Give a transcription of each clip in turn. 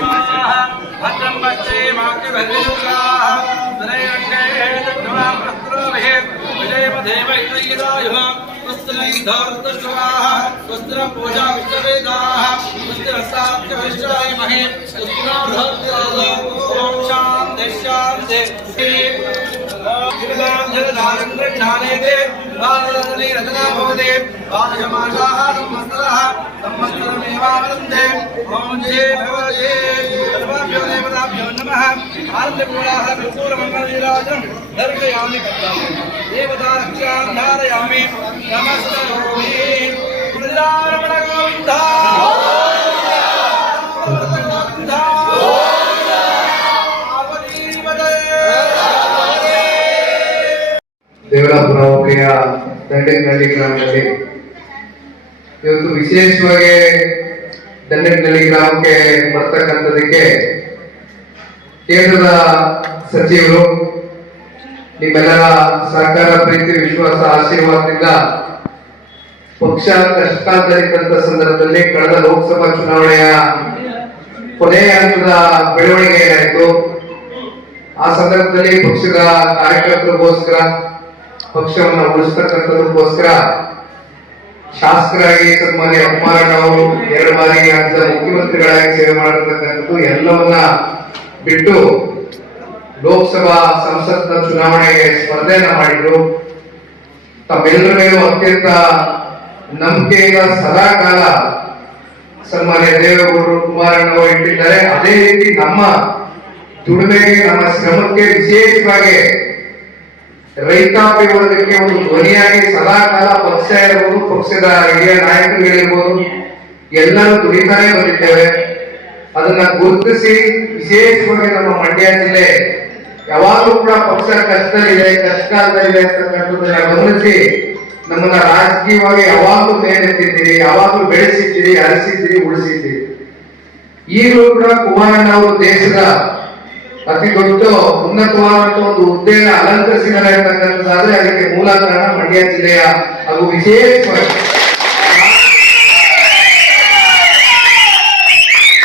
भद्रमाः भद्रम् पश्ये मातृभद्रयुगाः धनैरङ्गे चक्रवाप्रस्त्रोभिः विजयमधेव इन्द्रियदायुः स्वस्त्रैन्धवृत्तशुवाः स्वस्त्रपूजा विश्ववेदाः स्वस्त्रस्ताक्षविश्वायमहे स्वस्त्राधत्यादौ ॐ शान्तिः शान्तिः। नानन्द्र विधानेते बालरत्ने रचना भवते। बालयमाशाः संवत्सरः संवत्सरमेवावरन्ते ॐ जय भवते सर्वाभ्यो देवताभ्यो नमः। आनन्दपूराः कृत्पूरमङ्गलविराजं दर्शयामि कर्तामि देवता धारयामि। नमस्ते पुनरारमणगोविन्दा ದೇವರಾಪುರ ಹೋಬಳಿಯ ದಂಡೇನಹಳ್ಳಿ ಗ್ರಾಮದಲ್ಲಿ ಇವತ್ತು ವಿಶೇಷವಾಗಿ ದಂಡೇನಹಳ್ಳಿ ಗ್ರಾಮಕ್ಕೆ ಬರ್ತಕ್ಕಂಥದಕ್ಕೆ ಕೇಂದ್ರದ ಸಚಿವರು, ನಿಮ್ಮೆಲ್ಲರ ಸಹಕಾರ, ಪ್ರೀತಿ, ವಿಶ್ವಾಸ, ಆಶೀರ್ವಾದದಿಂದ ಪಕ್ಷ ಕಷ್ಟದಲ್ಲಿದ್ದಂಥ ಸಂದರ್ಭದಲ್ಲಿ ಕಳೆದ ಲೋಕಸಭಾ ಚುನಾವಣೆಯ ಕೊನೆಯ ಹಂತದ ಬೆಳವಣಿಗೆ ಏನಾಯಿತು ಆ ಸಂದರ್ಭದಲ್ಲಿ ಪಕ್ಷದ ಕಾರ್ಯಕರ್ತರಿಗೋಸ್ಕರ ಪಕ್ಷವನ್ನು ಉಳಿಸ್ತಕ್ಕಂಥದಕ್ಕೋಸ್ಕರ ಶಾಸಕರಾಗಿ ಸನ್ಮಾನ್ಯ ಅವರು ಎರಡು ಬಾರಿ ಅಂತ ಮುಖ್ಯಮಂತ್ರಿಗಳಾಗಿ ಸೇವೆ ಮಾಡಿರ್ತಕ್ಕಂಥದ್ದು ಎಲ್ಲವನ್ನ ಬಿಟ್ಟು ಲೋಕಸಭಾ ಸಂಸತ್ನ ಚುನಾವಣೆಗೆ ಸ್ಪರ್ಧೆಯನ್ನ ಮಾಡಿದ್ರು. ತಮ್ಮೆಲ್ಲರ ಮೇಲೂ ಅತ್ಯಂತ ನಂಬಿಕೆಯಿಂದ ಸದಾ ಕಾಲ ಸನ್ಮಾನ್ಯ ದೇವೇಗೌಡರು ಕುಮಾರಣ್ಣವರು ಇಟ್ಟಿದ್ದಾರೆ. ಅದೇ ರೀತಿ ನಮ್ಮ ದುಡಿಮೆಗೆ, ನಮ್ಮ ಶ್ರಮಕ್ಕೆ ವಿಶೇಷವಾಗಿ ರೈತಾಪಿ ವರ್ಗಕ್ಕೆ ಒಂದು ಧ್ವನಿಯಾಗಿ ಸದಾ ಕಾಲ ಪಕ್ಷ ಇರಬಹುದು ಪಕ್ಷದ ಹಿರಿಯ ನಾಯಕರುಗಳಿರ್ಬೋದು ಎಲ್ಲರೂ ದುಡಿತಾನೆ ಬಂದಿದ್ದೇವೆ. ಅದನ್ನ ಗುರುತಿಸಿ, ವಿಶೇಷವಾಗಿ ನಮ್ಮ ಮಂಡ್ಯ ಜಿಲ್ಲೆ ಯಾವಾಗಲೂ ಕೂಡ ಪಕ್ಷ ಕಷ್ಟದಲ್ಲಿದೆ, ಕಷ್ಟಕಾಲದಲ್ಲಿದೆ ಅಂತಕ್ಕಂಥದ್ದನ್ನ ಗಮನಿಸಿ, ನಮ್ಮನ್ನ ರಾಜಕೀಯವಾಗಿ ಯಾವಾಗಲೂ ಮೇಲೆತ್ತಿದ್ದೀರಿ ಯಾವಾಗಲೂ ಬೆಳೆಸಿದ್ದೀರಿ, ಅರಸಿದ್ದೀರಿ, ಉಳಿಸಿದ್ದೀರಿ. ಈಗಲೂ ಕೂಡ ಕುಮಾರಣ್ಣ ಅವರು ದೇಶದ ಅತಿ ದೊಡ್ಡ ಉನ್ನತವಾದಂತಹ ಒಂದು ಹುದ್ದೆಯನ್ನು ಅಲಂಕರಿಸಿದ್ದಾರೆ ಅಂತಕ್ಕಂಥದ್ದಾದ್ರೆ ಅದಕ್ಕೆ ಮೂಲ ಕಾರಣ ಮಂಡ್ಯ ಜಿಲ್ಲೆಯ ಹಾಗೂ ವಿಶೇಷವಾಗಿ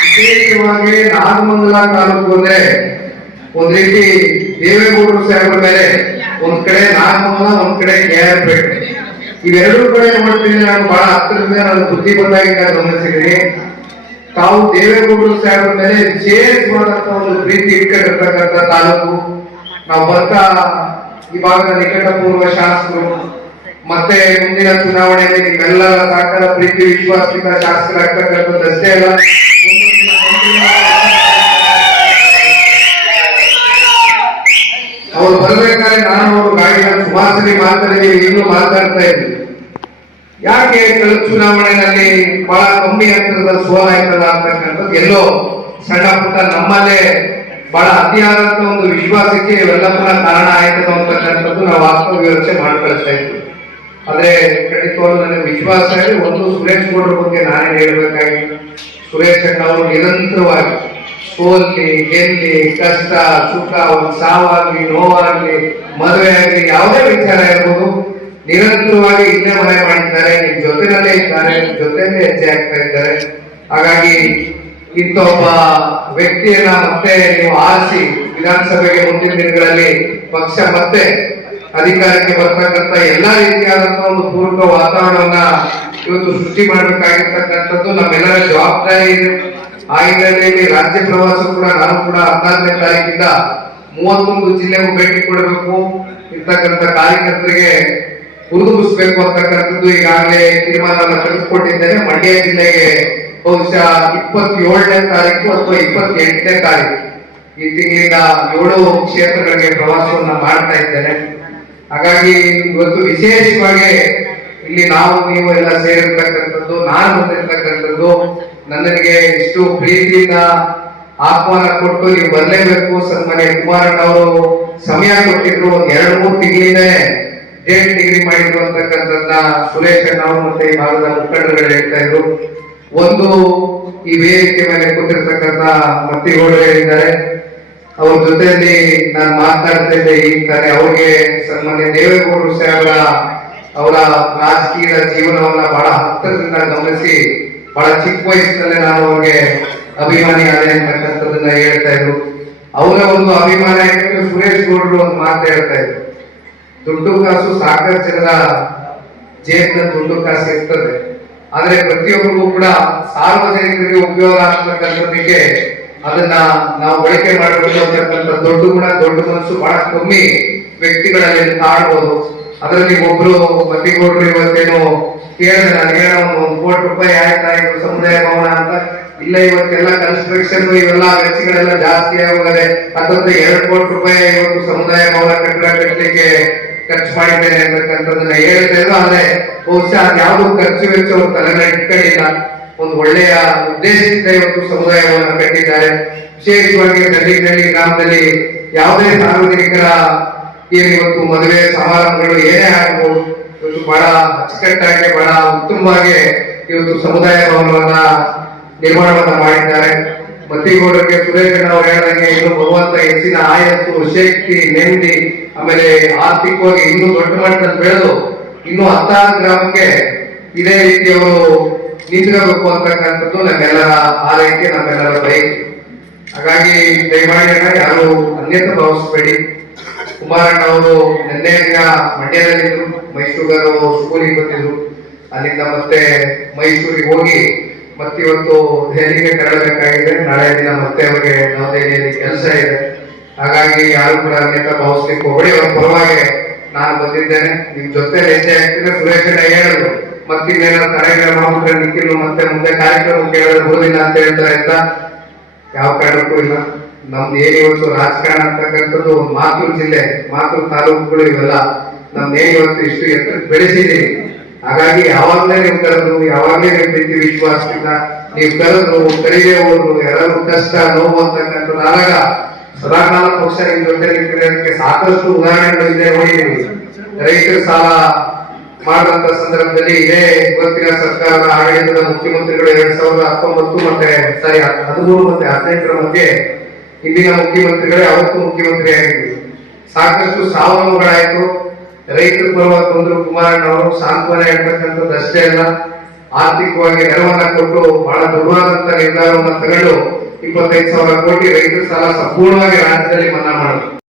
ವಿಶೇಷವಾಗಿ ನಾಗಮಂಗಲ ತಾಲೂಕು ಅಂದ್ರೆ ಒಂದ್ ರೀತಿ ದೇವೇಗೌಡರು ಸಾಹೇಬರ ಮೇಲೆ ಒಂದ್ ಕಡೆ ನಾಗಮಂಗಲ, ಒಂದ್ ಕಡೆ ಕೆ ಆರ್ ಪೇಟೆ ಇವೆರಡೂ ಕಡೆ ನೋಡ್ತೀನಿ ನಾನು ಬಹಳ ಹತ್ತಿರದಿಂದ ನಾನು ಬುದ್ಧಿ ಬಂದಾಗಿ ನಾನು ಗಮನಿಸಿದ್ದೀನಿ. ತಾವು ದೇವೇಗೌಡರು ಸಾಹೇಬ್ರ ಮೇಲೆ ವಿಶೇಷವಾದಂತ ಒಂದು ಪ್ರೀತಿ ಇಟ್ಕೊಂಡಿರ್ತಕ್ಕಂಥ ತಾಲೂಕು. ನಾವು ಬರ್ತಾ ಈ ಭಾಗದ ನಿಕಟಪೂರ್ವ ಶಾಸಕರು. ಮತ್ತೆ ಮುಂದಿನ ಚುನಾವಣೆಯಲ್ಲಿ ನಿಮ್ಮೆಲ್ಲ ಸಾಕಾರ ಪ್ರೀತಿ, ವಿಶ್ವಾಸದಿಂದ ಶಾಸಕರಾಗ್ತಕ್ಕಂಥದ್ದು ಅಷ್ಟೇ ಅಲ್ಲ ಅವ್ರು ಬರ್ಬೇಕಾದ್ರೆ ನಾನು ಅವ್ರು ಗಾಡಿ ಸುಮಾರು ಸರಿ ಮಾತಾಡಿದೀವಿ ಇನ್ನೂ ಮಾತಾಡ್ತಾ ಇದ್ವಿ ಯಾಕೆ ಚುನಾವಣೆಯಲ್ಲಿ ಬಹಳ ಕಮ್ಮಿ ಅಂತರದ ಸೋಲಾಯ್ತದ ಅಂತಕ್ಕಂಥದ್ದು ಎಲ್ಲೋ ಸಣ್ಣ ಪುಟ್ಟ ನಮ್ಮಲ್ಲೇ ಬಹಳ ಅತಿಯಾದಂತ ಒಂದು ವಿಶ್ವಾಸಕ್ಕೆ ಇವೆಲ್ಲ ಕಾರಣ ಆಯ್ತದ ಅಂತಕ್ಕಂಥದ್ದು ನಾವು ವಾಸ್ತವ ವಿವರಿಸೆ ಮಾಡ್ಕೊಳ್ತಾ ಇದ್ವಿ. ಆದ್ರೆ ಖಂಡಿತವಾಗ್ಲೂ ನನಗೆ ವಿಶ್ವಾಸ ಒಂದು ಸುರೇಶ್ ಗೌಡರ ಬಗ್ಗೆ ನಾನೇ ಹೇಳ್ಬೇಕಾಗಿ ಸುರೇಶ್ ಅಣ್ಣ ಅವರು ನಿರಂತರವಾಗಿ ಸೋಲ್ಲಿ, ಗೆಲ್ಲಿ, ಕಷ್ಟ, ಸುಖ, ಒಂದು ಸಾವಾಗ್ಲಿ, ನೋವಾಗ್ಲಿ ಮದುವೆ ಆಗ್ಲಿ ಯಾವುದೇ ವಿಚಾರ ಇರ್ಬೋದು ನಿರಂತರವಾಗಿ ಮನೆ ಮಾಡಿದ್ದಾರೆ. ನಿಮ್ ಜೊತೆನಲ್ಲೇ ಇದ್ದಾರೆ. ನಿಮ್ ಜೊತೆನೇ ಹೆಜ್ಜೆ ಆಗ್ತಾ ಇದ್ದಾರೆ. ಹಾಗಾಗಿ ಇಂಥ ಒಬ್ಬ ವ್ಯಕ್ತಿಯನ್ನ ಮತ್ತೆ ನೀವು ಆರಿಸಿ ವಿಧಾನಸಭೆಗೆ ಮುಂದಿನ ದಿನಗಳಲ್ಲಿ ಪಕ್ಷ ಮತ್ತೆ ಅಧಿಕಾರಕ್ಕೆ ಬರ್ತಕ್ಕಂಥ ಎಲ್ಲಾ ರೀತಿಯಾದಂತಹ ಒಂದು ಪೂರ್ವ ವಾತಾವರಣವನ್ನ ಇವತ್ತು ಸೃಷ್ಟಿ ಮಾಡಬೇಕಾಗಿರ್ತಕ್ಕಂಥದ್ದು ನಮ್ಮೆಲ್ಲರ ಜವಾಬ್ದಾರಿ ಇದೆ. ಆ ಹಿನ್ನೆಲೆಯಲ್ಲಿ ರಾಜ್ಯ ಪ್ರವಾಸ ಕೂಡ ನಾನು ಕೂಡ ಹದಿನಾಲ್ಕನೇ ತಾರೀಕಿಂದ ಮೂವತ್ತೊಂದು ಜಿಲ್ಲೆಗೂ ಭೇಟಿ ಕೊಡಬೇಕು. ಇರ್ತಕ್ಕಂಥ ಕಾರ್ಯಕರ್ತರಿಗೆ ಹುರಿದುಂಬಿಸ್ಬೇಕು ಅಂತಕ್ಕಂಥದ್ದು ಈಗಾಗಲೇ ತೀರ್ಮಾನವನ್ನು ತೆಗೆದುಕೊಂಡಿದ್ದೇನೆ. ಮಂಡ್ಯ ಜಿಲ್ಲೆಗೆ ಬಹುಶಃ ಇಪ್ಪತ್ತೇಳನೇ ತಾರೀಕು ಅಥವಾ ಇಪ್ಪತ್ತೆಂಟನೇ ತಾರೀಕು ಈ ತಿಂಗಳಿಂದ ಏಳು ಕ್ಷೇತ್ರಗಳಿಗೆ ಪ್ರವಾಸವನ್ನ ಮಾಡ್ತಾ ಇದ್ದೇನೆ. ಹಾಗಾಗಿ ಇವತ್ತು ವಿಶೇಷವಾಗಿ ಇಲ್ಲಿ ನಾವು, ನೀವು ಎಲ್ಲ ಸೇರಿರ್ತಕ್ಕಂಥದ್ದು, ನಾನು ಬಂದಿರ್ತಕ್ಕಂಥದ್ದು ನನಗೆ ಇಷ್ಟು ಪ್ರೀತಿಯಿಂದ ಆಹ್ವಾನ ಕೊಟ್ಟು ನೀವು ಬರಲೇಬೇಕು. ಸನ್ಮಾನ್ಯ ಕುಮಾರಣ್ಣ ಅವರು ಸಮಯ ಕೊಟ್ಟಿದ್ರು. ಒಂದ್ ಎರಡು ಮೂರು ತಿಂಗಳಿಂದಲೇ ಡೇಟ್ ಡಿಗ್ರಿ ಮಾಡಿದ್ರು ಅಂತಕ್ಕಂಥದ್ದನ್ನ ಸುರೇಶ್ ನಾವು ಮತ್ತೆ ಈ ಭಾಗದ ಮುಖಂಡರುಗಳು ಹೇಳ್ತಾ ಇದ್ರು. ಒಂದು ಈ ವೇದಿಕೆ ಮೇಲೆ ಕೂತಿರ್ತಕ್ಕಂಥ ಮತ್ತಿಗೌಡರಿದ್ದಾರೆ ಅವ್ರ ಜೊತೆಯಲ್ಲಿ ನಾನು ಮಾತನಾಡ್ತಾ ಇದ್ದೆ ಈಗ ತಾನೇ ಅವ್ರಿಗೆ ಸನ್ಮಾನ್ಯ ದೇವೇಗೌಡರು ಸಾಹೇಬರ ಅವರ ರಾಜಕೀಯ ಜೀವನವನ್ನ ಬಹಳ ಹತ್ತಿರದಿಂದ ಗಮನಿಸಿ, ಬಹಳ ಚಿಕ್ಕ ವಯಸ್ಸಿನಲ್ಲೇ ನಾನು ಅವ್ರಿಗೆ ಅಭಿಮಾನಿ ಆದೆ ಅಂತಕ್ಕಂಥದ್ದು ಅಂತಕ್ಕಂಥದ್ದನ್ನ ಹೇಳ್ತಾ ಇದ್ರು. ಅವರ ಒಂದು ಅಭಿಮಾನ ಸುರೇಶ್ ಗೌಡರು ಒಂದು ಮಾತು ಹೇಳ್ತಾ ಇದ್ರು. ದುಡ್ಡು ಕಾಸು ಸಾಕಷ್ಟು ಜನರ ಜೇಬಿನ ದುಡ್ಡು ಕಾಸು ಇರ್ತದೆ. ಆದ್ರೆ ಪ್ರತಿಯೊಬ್ಬರಿಗೂ ಕೂಡ ಸಾರ್ವಜನಿಕರಿಗೆ ಉಪಯೋಗ ಆಗ್ತಕ್ಕಂಥದ್ದಕ್ಕೆ ಅದನ್ನ ನಾವು ಬಳಕೆ ಮಾಡಬೇಕು ದೊಡ್ಡ ಗುಣ ದೊಡ್ಡ ಮನಸ್ಸು ಬಹಳ ಕಮ್ಮಿ ವ್ಯಕ್ತಿಗಳಲ್ಲಿ ಕಾಣಬಹುದು ಅದರಲ್ಲಿ ಒಬ್ರು ಮತಿಗೌಡರು ಇವತ್ತೇನು ಕೇಳಿದ್ರೆ ನನಗೇನೋ ಒಂದು ಕೋಟಿ ರೂಪಾಯಿ ಆಯ್ತಾ ಇದು ಸಮುದಾಯ ಭವನ ಅಂತ. ಇಲ್ಲ, ಇವತ್ತೆಲ್ಲ ಕನ್ಸ್ಟ್ರಕ್ಷನ್ ಇವೆಲ್ಲ ವೆಚ್ಚಗಳೆಲ್ಲ ಜಾಸ್ತಿ ಆಗೋದೆ ಅದರಿಂದ ಎರಡು ಕೋಟಿ ರೂಪಾಯಿ ಇವತ್ತು ಸಮುದಾಯ ಭವನ ಕಟ್ಟಡ ಕಟ್ಟಲಿಕ್ಕೆ ಖರ್ಚು ಮಾಡಿದ್ದೇನೆ ಅಂತಕ್ಕಂಥದ್ದನ್ನ ಹೇಳ್ತೇವೆ. ಆದ್ರೆ ಬಹುಶಃ ಅದ್ಯಾವುದು ಖರ್ಚು ವೆಚ್ಚ ತಲೆನ ಇಟ್ಕೊಂಡಿಲ್ಲ. ಒಂದು ಒಳ್ಳೆಯ ಉದ್ದೇಶದಿಂದ ಇವತ್ತು ಸಮುದಾಯವನ್ನು ಕಟ್ಟಿದ್ದಾರೆ ವಿಶೇಷವಾಗಿ ಗಲ್ಲಿ ಗ್ರಾಮದಲ್ಲಿ ಯಾವುದೇ ಸಾರ್ವಜನಿಕರ ಏನು ಇವತ್ತು ಮದುವೆ ಸಮಾರಂಭಗಳು ಏನೇ ಆಗಬಹುದು ಇವತ್ತು ಬಹಳ ಅಚ್ಚುಕಟ್ಟಾಗಿ, ಬಹಳ ಉತ್ತಮವಾಗಿ ಇವತ್ತು ಸಮುದಾಯ ಭವನವನ್ನ ನಿರ್ಮಾಣವನ್ನ ಮಾಡಿದ್ದಾರೆ. ಮತ್ತಿಗೌಡರಿಗೆ ಸುರೇಶಣ್ಣ ಅವರು ಹೇಳಿದಂಗೆ ಇನ್ನು ಭಗವಂತ ಹೆಚ್ಚಿನ ಆಯಸ್ಸು, ಶಕ್ತಿ, ನೆಮ್ಮದಿ, ಆಮೇಲೆ ಆರ್ಥಿಕವಾಗಿ ಇನ್ನೂ ದೊಡ್ಡ ಮಟ್ಟದಲ್ಲಿ ಬೆಳೆದು ಇನ್ನು ಹತ್ತಾರು ಗ್ರಾಮಕ್ಕೆ ಇದೇ ರೀತಿ ಅವರು ನಿಂತ್ಕೋಬೇಕು ಅಂತಕ್ಕಂಥದ್ದು ನಮ್ಮೆಲ್ಲರ ಆರೈಕೆ, ನಮ್ಮೆಲ್ಲರ ಬೈಕ್ ಹಾಗಾಗಿ ದಯಮಾಡಿ ಯಾರು ಅನ್ಯತ ಭಾವಿಸಬೇಡಿ ಕುಮಾರಣ್ಣ ಅವರು ನಿನ್ನೆ ದಿನ ಮೈಸೂರಿಗೆ ಮೈಸೂರು ಸ್ಕೂಲಿಗೆ ಬಂದಿದ್ರು ಅಲ್ಲಿಂದ ಮತ್ತೆ ಮೈಸೂರಿಗೆ ಹೋಗಿ ಮತ್ತಿವತ್ತು ದೆಹಲಿಗೆ ತೆರಳಬೇಕಾಗಿದೆ. ನಾಳೆ ದಿನ ಮತ್ತೆ ಅವರಿಗೆ ನವದೆಹಲಿಯಲ್ಲಿ ಕೆಲಸ ಇದೆ. ಹಾಗಾಗಿ ಯಾರು ಕೂಡ ಅಲ್ಲಿಂದ ಭಾವಿಸ್ಲಿಕ್ಕೆ ಹೋಗಬೇಡಿ. ಅವ್ರ ಪರವಾಗಿ ನಾನು ಬಂದಿದ್ದೇನೆ. ನಿಮ್ ಜೊತೆ ಹೆಜ್ಜೆ ಆಗ್ತಿದ್ರೆ ಸುರೇಶ್ ಹೇಳಿದ್ರು. ಮತ್ತಿನ್ನೇನೋ ತಡೆಗಳ ಮಾಮೂಲಿ ನಿಖಿಲು ಮತ್ತೆ ಮುಂದೆ ಕಾರ್ಯಕ್ರಮ ಕೇಳಿದ್ರೆ ಬರುದಿಲ್ಲ ಅಂತ ಹೇಳ್ತಾರೆ ಅಂತ ಯಾವ ಕಾರಣಕ್ಕೂ ಇಲ್ಲ. ನಮ್ದು ಏನು ಇವತ್ತು ರಾಜಕಾರಣ ಅಂತಕ್ಕಂಥದ್ದು ಮಾತೂರು ಜಿಲ್ಲೆ ಮಾತೃ ತಾಲೂಕುಗಳು ಇವೆಲ್ಲ. ನಮ್ದು ಏನು ಇವತ್ತು ಇಷ್ಟು ಎತ್ತರ ಬೆಳೆಸಿದೀವಿ. ಹಾಗಾಗಿ ಯಾವಾಗ್ಲೇ ನೀವು ಕರೆದ್ರು ಯಾವಾಗ್ಲೇ ನೀವು ಪ್ರೀತಿ, ವಿಶ್ವಾಸದಿಂದ ನೀವು ಕರೆದ್ರು ಕರೀದೇ ಹೋದ್ರು ಯಾರು ಕಷ್ಟ, ನೋವು ಅಂತಕ್ಕಂಥದ್ದು ಸದಾ ಸದಾಕಾಲ ಪಕ್ಷ ನಿಮ್ ಜೊತೆ ನಿಂತಿರೋದಕ್ಕೆ ಸಾಕಷ್ಟು ಉದಾಹರಣೆಗಳು ಇದೆ ನೋಡಿದೀವಿ ರೈತರ ಸಾಲ ಮಾಡಿದಂತ ಸಂದರ್ಭದಲ್ಲಿ ಇದೇ ಇವತ್ತಿನ ಸರ್ಕಾರದ ಆಡಳಿತದ ಮುಖ್ಯಮಂತ್ರಿಗಳು ಎರಡ್ ಸಾವಿರದ ಹತ್ತೊಂಬತ್ತು ಮತ್ತೆ, ಸಾರಿ, ಹದಿಮೂರು ಮತ್ತೆ ಹದಿನೆಂಟರ ಮಧ್ಯೆ ಇಂದಿನ ಮುಖ್ಯಮಂತ್ರಿಗಳೇ, ಅವತ್ತು ಮುಖ್ಯಮಂತ್ರಿ ಆಗಿದ್ರು ಸಾಕಷ್ಟು ಸಾವು ನೋವುಗಳಾಯ್ತು ರೈತರ ಪರವಾಗಿ ಬಂದ್ರು ಕುಮಾರಣ್ಣ ಅವರು ಸಾಂತ್ವನ ಹೇಳ್ತಕ್ಕಂಥದ್ದು ಅಷ್ಟೇ ಅಲ್ಲ ಆರ್ಥಿಕವಾಗಿ ನೆರವನ್ನ ಕೊಟ್ಟು ಬಹಳ ದುರ್ವಾದಂತ ನಿರ್ಧಾರವನ್ನು ತಗೊಂಡು ಇಪ್ಪತ್ತೈದು ಸಾವಿರ ಕೋಟಿ ರೈತರ ಸಾಲ ಸಂಪೂರ್ಣವಾಗಿ ರಾಜ್ಯದಲ್ಲಿ ಮನ್ನಾ ಮಾಡಿದ್ರು.